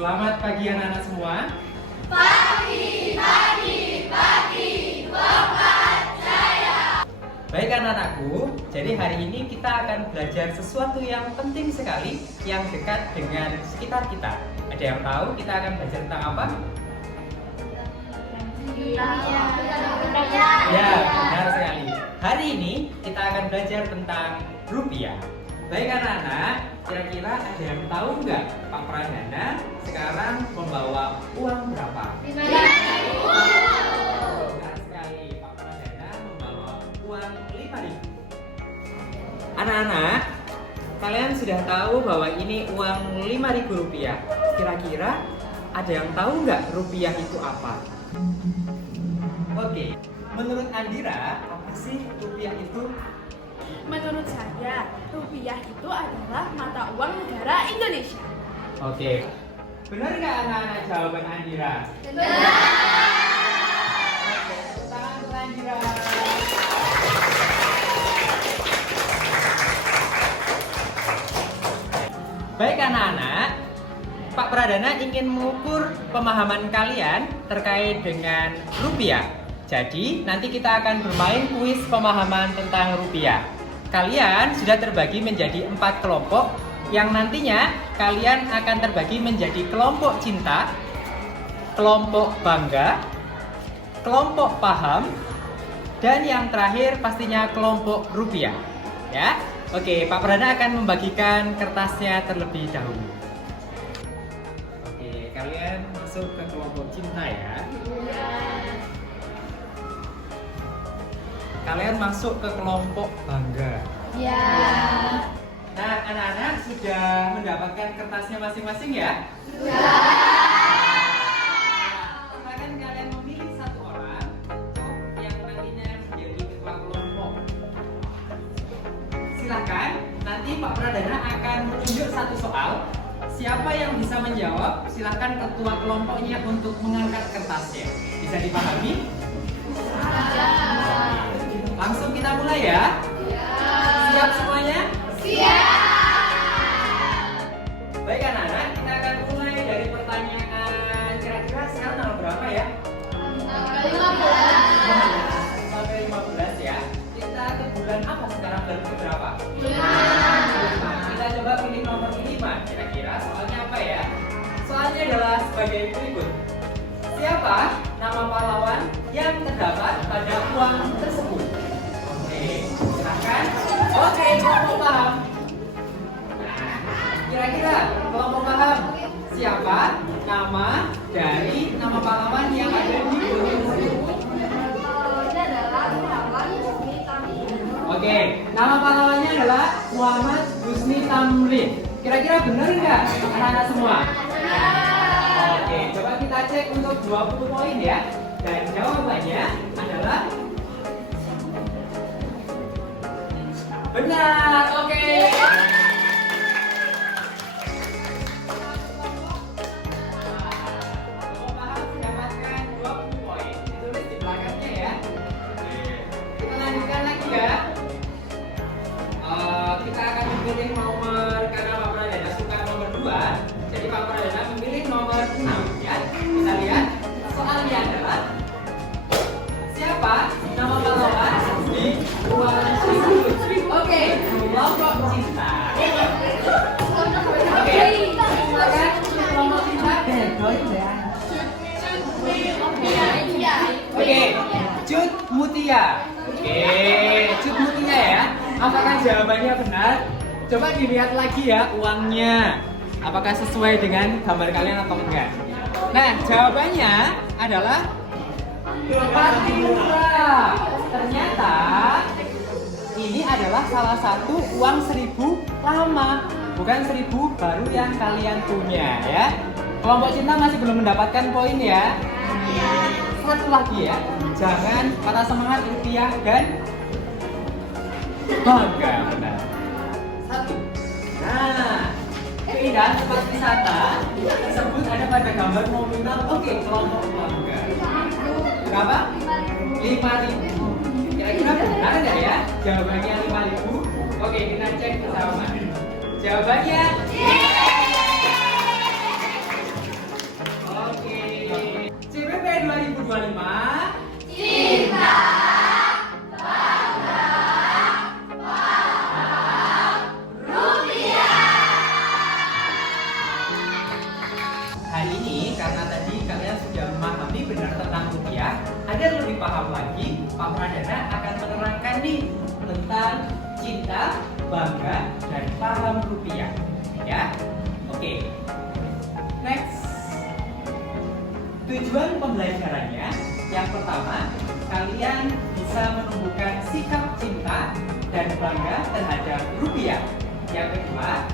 selamat pagi anak-anak semua. Pagi, Bapak saya. Baik anak-anakku, jadi hari ini kita akan belajar sesuatu yang penting sekali yang dekat dengan sekitar kita. Ada yang tahu kita akan belajar tentang apa? Ya, benar sekali. Hari ini kita akan belajar tentang rupiah. Baik anak-anak, kira-kira ada yang tahu nggak Pak Pradana sekarang membawa uang berapa? 5.000. Benar sekali, Pak Pradana membawa uang 5.000. Anak-anak, kalian sudah tahu bahwa ini uang 5.000 rupiah. Kira-kira ada yang tahu nggak rupiah itu apa? Oke, menurut Andira, apa sih rupiah itu? Menurut saya, rupiah itu adalah mata uang negara Indonesia. Oke, benar nggak anak-anak jawaban Andira? Benar. Oke, tepuk tangan untuk Andira. Baik anak-anak, Pak Pradana ingin mengukur pemahaman kalian terkait dengan rupiah. Jadi, nanti kita akan bermain kuis pemahaman tentang rupiah. Kalian sudah terbagi menjadi 4 kelompok yang nantinya kalian akan terbagi menjadi kelompok cinta, kelompok bangga, kelompok paham, dan yang terakhir pastinya kelompok rupiah. Ya, oke, Pak Pradana akan membagikan kertasnya terlebih dahulu. Oke, kalian masuk ke kelompok cinta ya. Kalian masuk ke kelompok bangga. Ya. Nah, anak-anak sudah mendapatkan kertasnya masing-masing ya? Sudah. Silakan kalian memilih satu orang untuk yang nantinya menjadi ketua kelompok. Silakan, nanti Pak Pradana akan menunjuk satu soal. Siapa yang bisa menjawab, silakan ketua kelompoknya untuk mengangkat kertasnya. Bisa dipahami? Langsung kita mulai ya. Siap semuanya? Siap. Baik anak-anak, kita akan mulai dari pertanyaan kira-kira sekarang tanggal berapa ya? 15. Sampai 15 ya. Kita ke bulan apa sekarang, bulan berapa? 5. Kita coba pilih nomor 5. Kira-kira soalnya apa ya? Soalnya adalah sebagai berikut. Siapa nama pahlawan yang terdapat pada uang tersebut? Oke, silakan. Oke, kelompok paham. Kira-kira kelompok paham siapa nama dari nama pahlawan yang ada di buku tersebut? Pahlawannya adalah pahlawan Husni Tamrin. Oke, nama pahlawannya adalah Muhammad Husni Tamrin. Kira-kira benar nggak anak-anak semua? Oke, coba kita cek untuk 20 poin ya. Dan jawabannya adalah benar. Oke. Kelompok paham mendapatkan 20 poin. Ditulis di belakangnya ya. Kita lanjutkan lagi ya. Kita akan memilih nomor, karena Pak Pradana suka nomor 2. Jadi Pak Pradana memilih nomor 6 ya. Kita lihat soalnya adalah siapa nama pahlawan di uang tersebut? Oke, kelompok cinta. Oke, silakan kelompok cinta. Oke, Cut Mutia. Oke, Cut Mutia ya. Apakah jawabannya benar? Coba dilihat lagi ya uangnya. Apakah sesuai dengan gambar kalian atau enggak? Nah, jawabannya adalah Partipura. Ternyata ini adalah salah satu uang 1.000 lama, bukan 1.000 baru yang kalian punya ya. Kelompok cinta masih belum mendapatkan poin ya. Satu lagi ya, jangan patah semangat rupiah dan bangga. Benar. Satu. Nah, keindahan tempat wisata tersebut ada pada gambar nominal. Oke, kelompok bangga. Berapa? 5.000. Kira-kira benar nggak ya? Jawabannya 5.000. Oke, kita cek bersama. Jawabannya kita bangga dan paham rupiah. Ya, oke. Next. Tujuan pembelajarannya, yang pertama, kalian bisa menumbuhkan sikap cinta dan bangga terhadap rupiah. Yang kedua,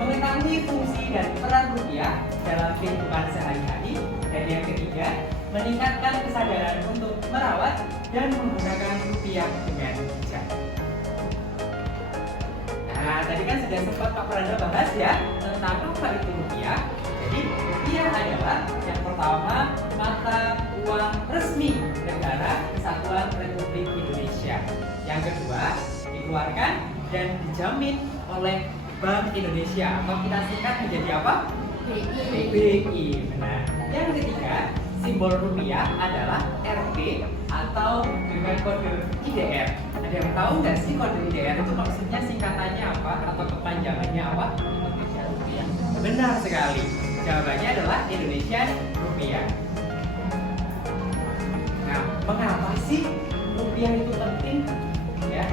mengetahui fungsi dan peran rupiah dalam kehidupan sehari-hari. Dan yang ketiga, meningkatkan kesadaran untuk merawat dan menggunakan rupiah dengan bijak. Nah, tadi kan sudah sempat Pak Prada bahas ya tentang apa itu rupiah. Jadi, rupiah adalah yang pertama mata uang resmi negara Kesatuan Republik Indonesia. Yang kedua, dikeluarkan dan dijamin oleh Bank Indonesia atau kita singkat menjadi apa? BI. Benar. Yang ketiga, simbol rupiah adalah Rp atau dengan kode IDR. Ada yang tahu nggak sih kode IDR itu maksudnya singkatannya apa atau kepanjangannya apa? Indonesia Rupiah. Benar sekali. Jawabannya adalah Indonesian Rupiah. Nah, mengapa sih rupiah itu penting? Ya,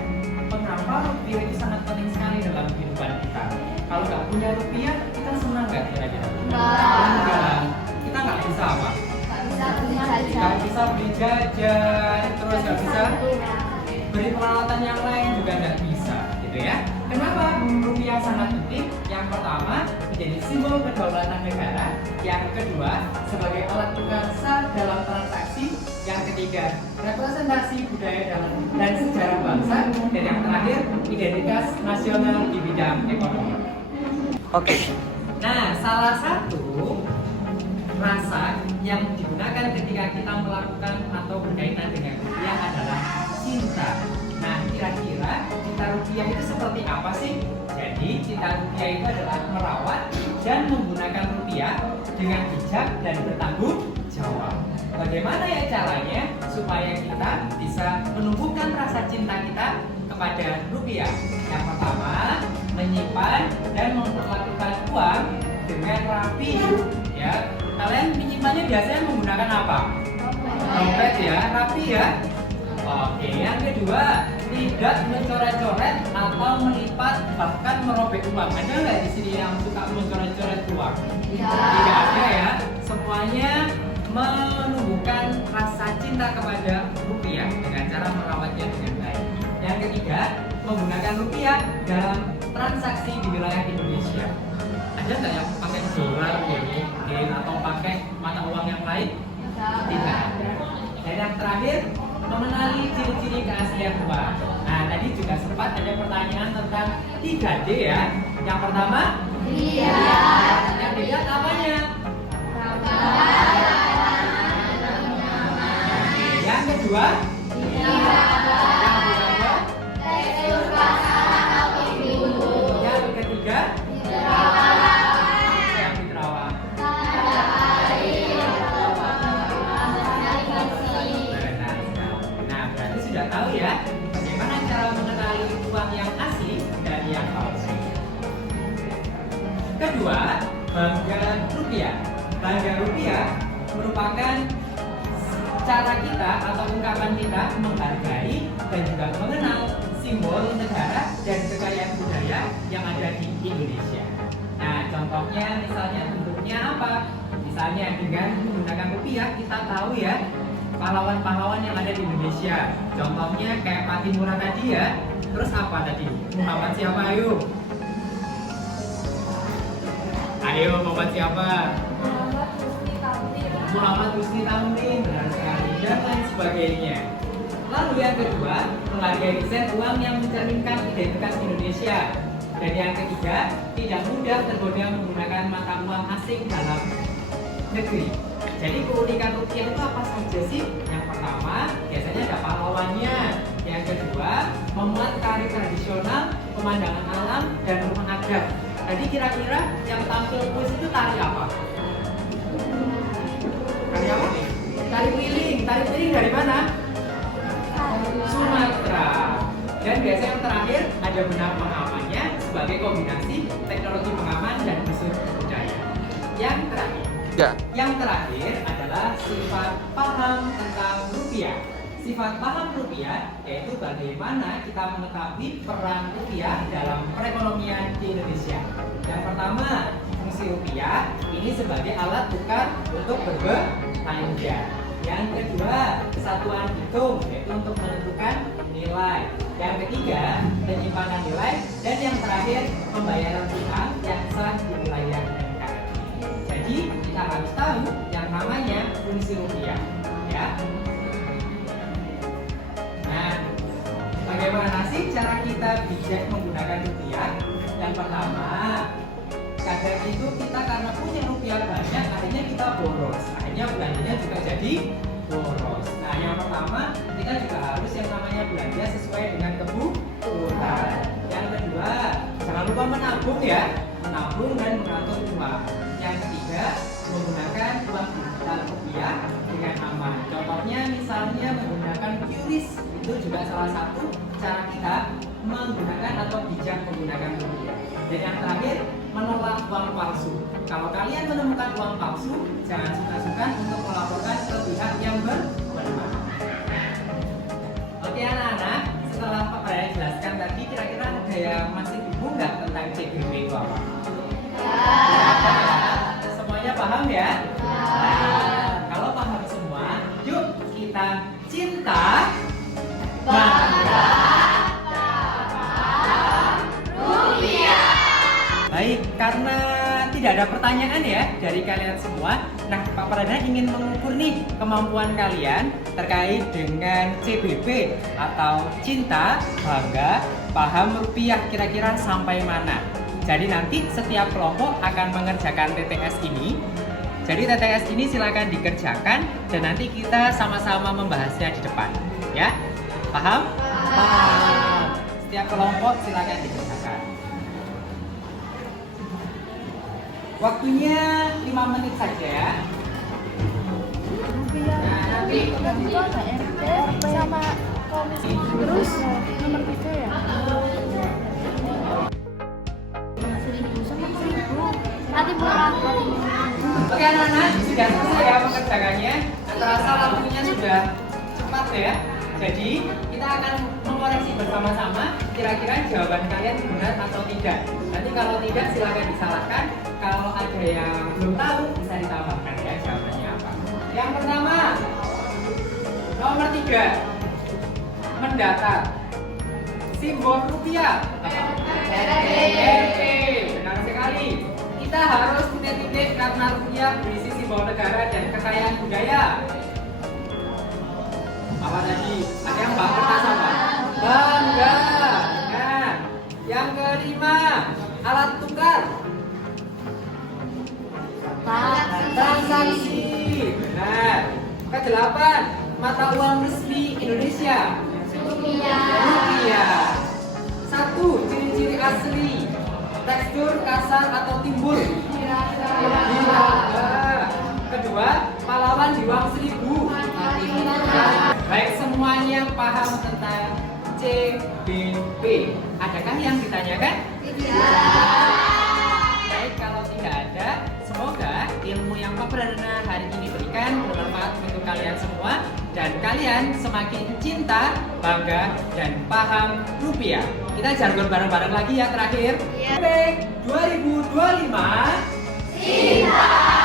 mengapa rupiah itu sangat penting sekali dalam kehidupan kita? Kalau nggak punya rupiah, kita senang nggak kira-kira? Enggak. Kita nggak bisa apa? Nggak bisa beli jajan, terus nggak bisa beli peralatan yang lain juga nggak bisa, gitu ya. Kenapa rupiah sangat penting? Yang pertama, menjadi simbol kedaulatan negara. Yang kedua, sebagai alat tukar sah dalam transaksi. Yang ketiga, representasi budaya dan sejarah bangsa. Dan yang terakhir, identitas nasional di bidang ekonomi. Oke. Nah, salah satu rasa yang digunakan ketika kita melakukan atau berkaitan dengan rupiah adalah cinta. Nah, kira-kira cinta rupiah itu seperti apa sih? Jadi, cinta rupiah itu adalah merawat dan menggunakan rupiah dengan bijak dan bertanggung jawab. Bagaimana ya caranya supaya kita bisa menumbuhkan rasa cinta kita kepada rupiah? Yang pertama, menyimpan dan memperlakukan uang dengan rapi. Ya, kalian menyimpannya biasanya menggunakan apa? Dompet ya, rapi ya. Oke, yang kedua, tidak mencoret-coret atau melipat bahkan merobek uang. Ada nggak di sini yang suka mencoret-coret uang? Tidak ada ya. Semuanya menumbuhkan rasa cinta kepada rupiah dengan cara merawatnya dengan baik. Yang ketiga, menggunakan rupiah dalam transaksi di wilayah Indonesia. Ada nggak yang pakai dolar mungkin atau pakai mata uang yang lain? Tidak ada. Dan yang terakhir, mengenali ciri-ciri keaslian uang. Nah, tadi juga sempat ada pertanyaan tentang 3D ya. Yang pertama, lihat. Yang dilihat apanya? Yang kedua, yang ketiga, yang diterawang. Nah, berarti sudah tahu ya bagaimana cara mengenali uang yang asli dan yang palsu. Kedua, bangga rupiah. Bangga rupiah merupakan cara kita atau ungkapan kita menghargai dan juga mengenal simbol negara dan kekayaan budaya yang ada di Indonesia. Nah, contohnya misalnya bentuknya apa? Misalnya dengan menggunakan rupiah kita tahu ya pahlawan-pahlawan yang ada di Indonesia. Contohnya kayak Pak Timura tadi ya. Terus apa tadi? Muhammad siapa ayo? Ayo Muhammad siapa? Muhammad Husni Tamrin, benar sekali, dan lain sebagainya. Lalu yang kedua, menghargai desain uang yang mencerminkan identitas Indonesia. Dan yang ketiga, tidak mudah tergoda menggunakan mata uang asing dalam negeri. Jadi keunikan rupiah itu apa saja sih? Yang pertama, biasanya ada pahlawannya. Yang kedua, memuat tari tradisional, pemandangan alam, dan rumah adat. Jadi kira-kira yang tampil kuis itu tari apa? Tari apa nih? Tari keliling. Tari keliling dari mana? Sumatera. Dan biasanya yang terakhir ada benang pengamannya sebagai kombinasi teknologi pengaman dan unsur budaya. Yang terakhir adalah sifat paham tentang rupiah. sifat paham rupiah yaitu bagaimana kita mengetahui peran rupiah dalam perekonomian di Indonesia. Yang pertama, fungsi rupiah ini sebagai alat tukar untuk berbelanja. Yang kedua, kesatuan hitung yaitu untuk menentukan nilai. Yang ketiga, penyimpanan nilai. Dan yang terakhir, pembayaran utang yang sah di wilayah NKRI. Jadi kita harus tahu yang namanya fungsi rupiah, ya. Nah, bagaimana sih cara kita bijak menggunakan rupiah? Yang pertama, kadang itu kita karena punya rupiah banyak, akhirnya kita boros. Akhirnya belanjanya juga jadi boros. Nah, yang pertama, kita juga harus yang namanya belanja sesuai dengan kebutuhan. Yang kedua, jangan lupa menabung ya, menabung dan mengatur uang. Yang ketiga, menggunakan uang digital rupiah dengan aman. Contohnya misalnya menggunakan QRIS, itu juga salah satu cara kita menggunakan atau bijak menggunakan rupiah. Dan yang terakhir, menolak uang palsu. Kalau kalian menemukan uang palsu, jangan sungkan-sungkan untuk melaporkan ke pihak yang berwenang. Oke anak-anak, setelah Pak Brian jelaskan tadi, kira-kira ada yang masih bingung nggak tentang CBB itu apa? Semuanya paham ya? Kalau paham semua, yuk kita cinta, bangga, rupiah. Baik, karena tidak ada pertanyaan ya dari kalian semua. Nah, Pak Pradana ingin mengukur nih kemampuan kalian terkait dengan CBB atau cinta, bangga, paham rupiah kira-kira sampai mana. Jadi nanti setiap kelompok akan mengerjakan TTS ini. Jadi TTS ini silakan dikerjakan dan nanti kita sama-sama membahasnya di depan. Ya, paham? Paham. Setiap kelompok silakan dikerjakan. Waktunya 5 menit saja ya. Nah, nanti itu ada RT sama komisi. Terus nomor 3 ya. Nanti murah. oke anak-anak, sudah selesai ya mengerjakannya. Terasa waktunya sudah cepat ya. Jadi kita akan mengoreksi bersama-sama kira-kira jawaban kalian benar atau tidak. Nanti kalau tidak silakan disalahkan. Kalau ada yang belum tahu bisa ditambahkan ya jawabannya apa. Yang pertama, nomor 3, mendatar. Simbol rupiah. RT. Benar sekali. Kita harus punya titik karena rupiah berisi simbol negara dan kekayaan budaya. Apa tadi? Ada yang kertas apa? Bangga. Nah, yang kelima, alat tukar. Transaksi. Benar. Kedelapan, mata uang resmi Indonesia. Rupiah. 1, ciri-ciri asli. Tekstur kasar atau timbul. Diraba. Kedua, pahlawan di uang 1000. Baik, semuanya paham tentang CBB. Adakah yang ditanyakan? Baik, kalau tidak ada, semoga ilmu yang Pak Pradana hari ini berikan bermanfaat untuk kalian semua dan kalian semakin cinta, bangga, dan paham rupiah. Kita jargon bareng-bareng lagi ya terakhir. Baik, 2025 cinta.